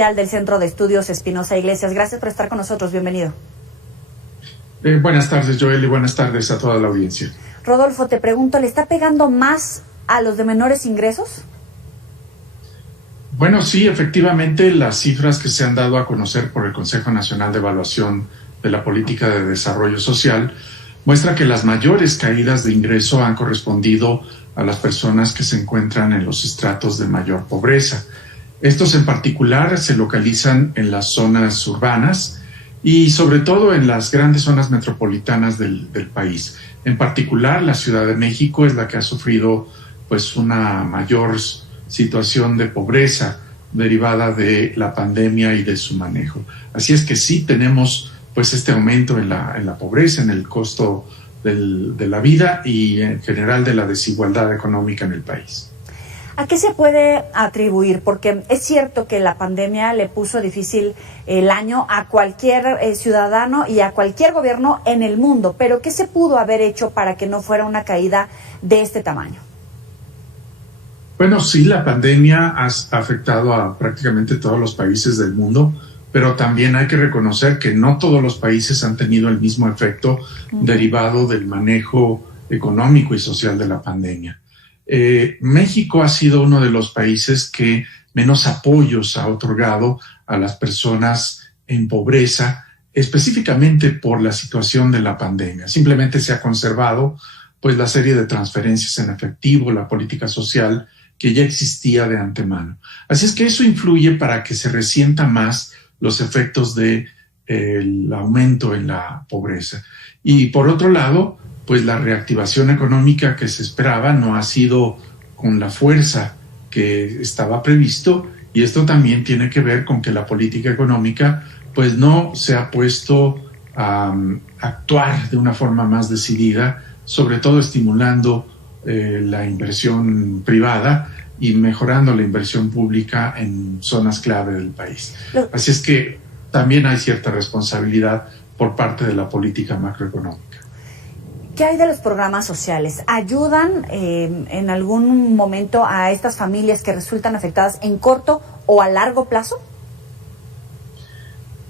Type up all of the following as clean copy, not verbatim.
del Centro de Estudios Espinosa Iglesias. Gracias por estar con nosotros. Bienvenido. Buenas tardes, Joel, y buenas tardes a toda la audiencia. Rodolfo, te pregunto, ¿le está pegando más a los de menores ingresos? Bueno, sí, efectivamente, las cifras que se han dado a conocer por el Consejo Nacional de Evaluación de la Política de Desarrollo Social muestra que las mayores caídas de ingreso han correspondido a las personas que se encuentran en los estratos de mayor pobreza. Estos en particular se localizan en las zonas urbanas y sobre todo en las grandes zonas metropolitanas del país. En particular, la Ciudad de México es la que ha sufrido pues una mayor situación de pobreza derivada de la pandemia y de su manejo. Así es que sí tenemos pues este aumento en la pobreza, en el costo de la vida y en general de la desigualdad económica en el país. ¿A qué se puede atribuir? Porque es cierto que la pandemia le puso difícil el año a cualquier ciudadano y a cualquier gobierno en el mundo, pero ¿qué se pudo haber hecho para que no fuera una caída de este tamaño? Bueno, sí, la pandemia ha afectado a prácticamente todos los países del mundo, pero también hay que reconocer que no todos los países han tenido el mismo efecto derivado del manejo económico y social de la pandemia. México ha sido uno de los países que menos apoyos ha otorgado a las personas en pobreza, específicamente por la situación de la pandemia. Simplemente se ha conservado pues la serie de transferencias en efectivo, la política social que ya existía de antemano. Así es que eso influye para que se resienta más los efectos del aumento en la pobreza. Y por otro lado, pues la reactivación económica que se esperaba no ha sido con la fuerza que estaba previsto, y esto también tiene que ver con que la política económica pues no se ha puesto a actuar de una forma más decidida, sobre todo estimulando la inversión privada y mejorando la inversión pública en zonas clave del país. Así es que también hay cierta responsabilidad por parte de la política macroeconómica. ¿Qué hay de los programas sociales? ¿Ayudan en algún momento a estas familias que resultan afectadas en corto o a largo plazo?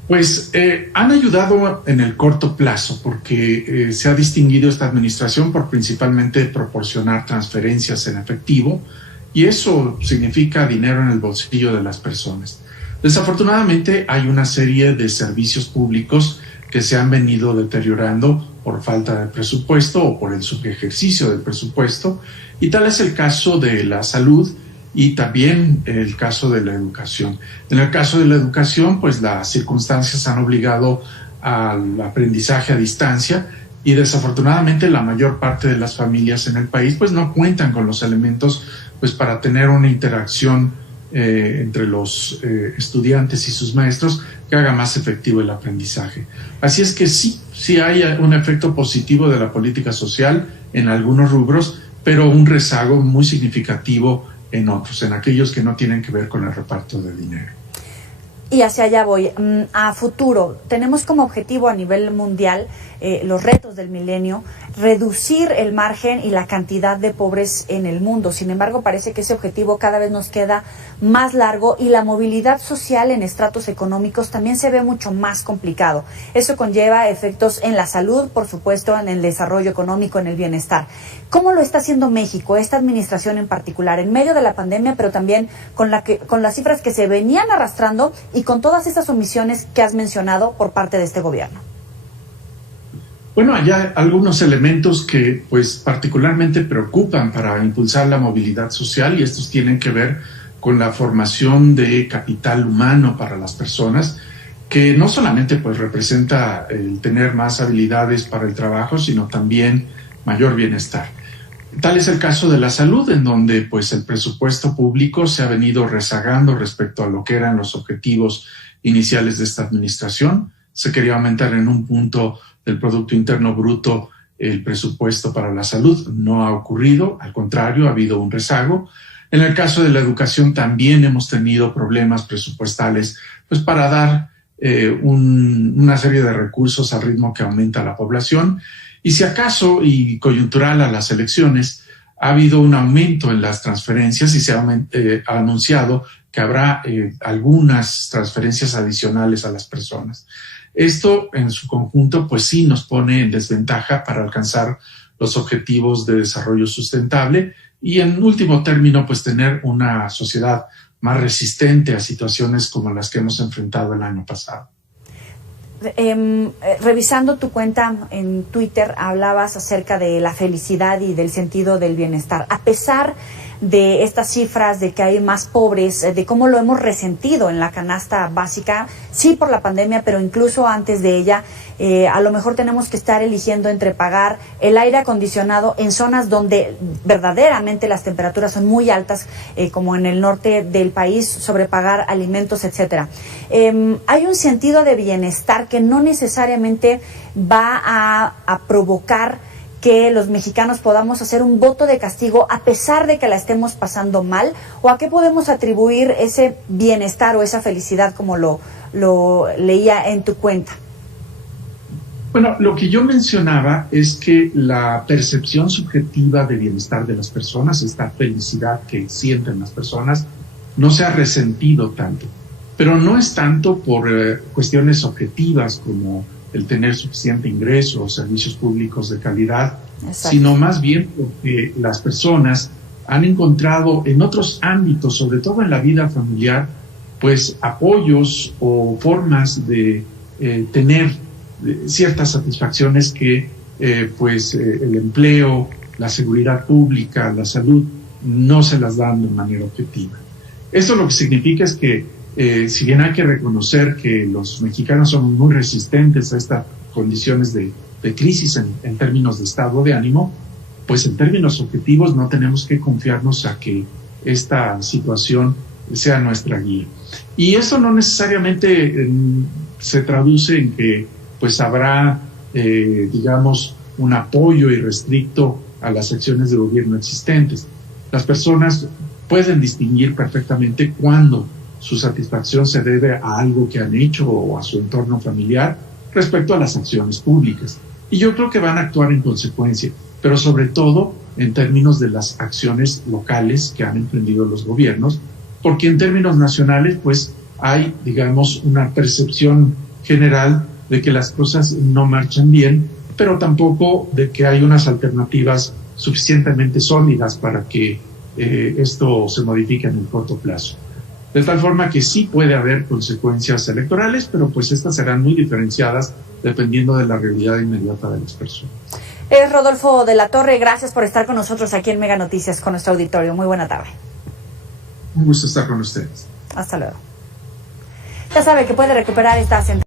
Pues han ayudado en el corto plazo porque se ha distinguido esta administración por principalmente proporcionar transferencias en efectivo, y eso significa dinero en el bolsillo de las personas. Desafortunadamente hay una serie de servicios públicos que se han venido deteriorando por falta de presupuesto o por el subejercicio del presupuesto, y tal es el caso de la salud y también el caso de la educación. En el caso de la educación, pues las circunstancias han obligado al aprendizaje a distancia, y desafortunadamente la mayor parte de las familias en el país pues no cuentan con los elementos pues para tener una interacción entre los estudiantes y sus maestros que haga más efectivo el aprendizaje. Así es que sí hay un efecto positivo de la política social en algunos rubros, pero un rezago muy significativo en otros, en aquellos que no tienen que ver con el reparto de dinero. Y hacia allá voy. A futuro, tenemos como objetivo a nivel mundial los retos del milenio, reducir el margen y la cantidad de pobres en el mundo. Sin embargo, parece que ese objetivo cada vez nos queda más largo, y la movilidad social en estratos económicos también se ve mucho más complicado. Eso conlleva efectos en la salud, por supuesto, en el desarrollo económico, en el bienestar. ¿Cómo lo está haciendo México, esta administración en particular, en medio de la pandemia, pero también con las cifras que se venían arrastrando y con todas estas omisiones que has mencionado por parte de este gobierno? Bueno, hay algunos elementos que pues particularmente preocupan para impulsar la movilidad social, y estos tienen que ver con la formación de capital humano para las personas, que no solamente pues representa el tener más habilidades para el trabajo, sino también mayor bienestar. Tal es el caso de la salud, en donde pues el presupuesto público se ha venido rezagando respecto a lo que eran los objetivos iniciales de esta administración. Se quería aumentar en un punto del Producto Interno Bruto el presupuesto para la salud. No ha ocurrido, al contrario, ha habido un rezago. En el caso de la educación también hemos tenido problemas presupuestales pues para dar una serie de recursos al ritmo que aumenta la población. Y si acaso, y coyuntural a las elecciones, ha habido un aumento en las transferencias, y se ha anunciado que habrá algunas transferencias adicionales a las personas. Esto en su conjunto pues sí nos pone en desventaja para alcanzar los objetivos de desarrollo sustentable y en último término pues tener una sociedad más resistente a situaciones como las que hemos enfrentado el año pasado. Revisando tu cuenta en Twitter, hablabas acerca de la felicidad y del sentido del bienestar. A pesar de estas cifras de que hay más pobres, de cómo lo hemos resentido en la canasta básica, sí por la pandemia, pero incluso antes de ella, a lo mejor tenemos que estar eligiendo entre pagar el aire acondicionado en zonas donde verdaderamente las temperaturas son muy altas, como en el norte del país, sobrepagar alimentos, etcétera. Hay un sentido de bienestar que no necesariamente va a provocar que los mexicanos podamos hacer un voto de castigo a pesar de que la estemos pasando mal, o a qué podemos atribuir ese bienestar o esa felicidad como lo leía en tu cuenta. Bueno, lo que yo mencionaba es que la percepción subjetiva de bienestar de las personas, esta felicidad que sienten las personas, no se ha resentido tanto, pero no es tanto por cuestiones objetivas como el tener suficiente ingreso o servicios públicos de calidad, exacto, sino más bien porque las personas han encontrado en otros ámbitos, sobre todo en la vida familiar, pues apoyos o formas de tener ciertas satisfacciones que el empleo, la seguridad pública, la salud, no se las dan de manera objetiva. Esto lo que significa es que si bien hay que reconocer que los mexicanos somos muy resistentes a estas condiciones de crisis en términos de estado de ánimo, pues en términos objetivos no tenemos que confiarnos a que esta situación sea nuestra guía. Y eso no necesariamente se traduce en que pues habrá, digamos, un apoyo irrestricto a las acciones de gobierno existentes. Las personas pueden distinguir perfectamente cuándo su satisfacción se debe a algo que han hecho o a su entorno familiar respecto a las acciones públicas. Y yo creo que van a actuar en consecuencia, pero sobre todo en términos de las acciones locales que han emprendido los gobiernos, porque en términos nacionales pues hay, digamos, una percepción general de que las cosas no marchan bien, pero tampoco de que hay unas alternativas suficientemente sólidas para que esto se modifique en el corto plazo. De tal forma que sí puede haber consecuencias electorales, pero pues estas serán muy diferenciadas dependiendo de la realidad inmediata de las personas. Rodolfo de la Torre, gracias por estar con nosotros aquí en Mega Noticias con nuestro auditorio. Muy buena tarde. Un gusto estar con ustedes. Hasta luego. Ya sabe que puede recuperar esta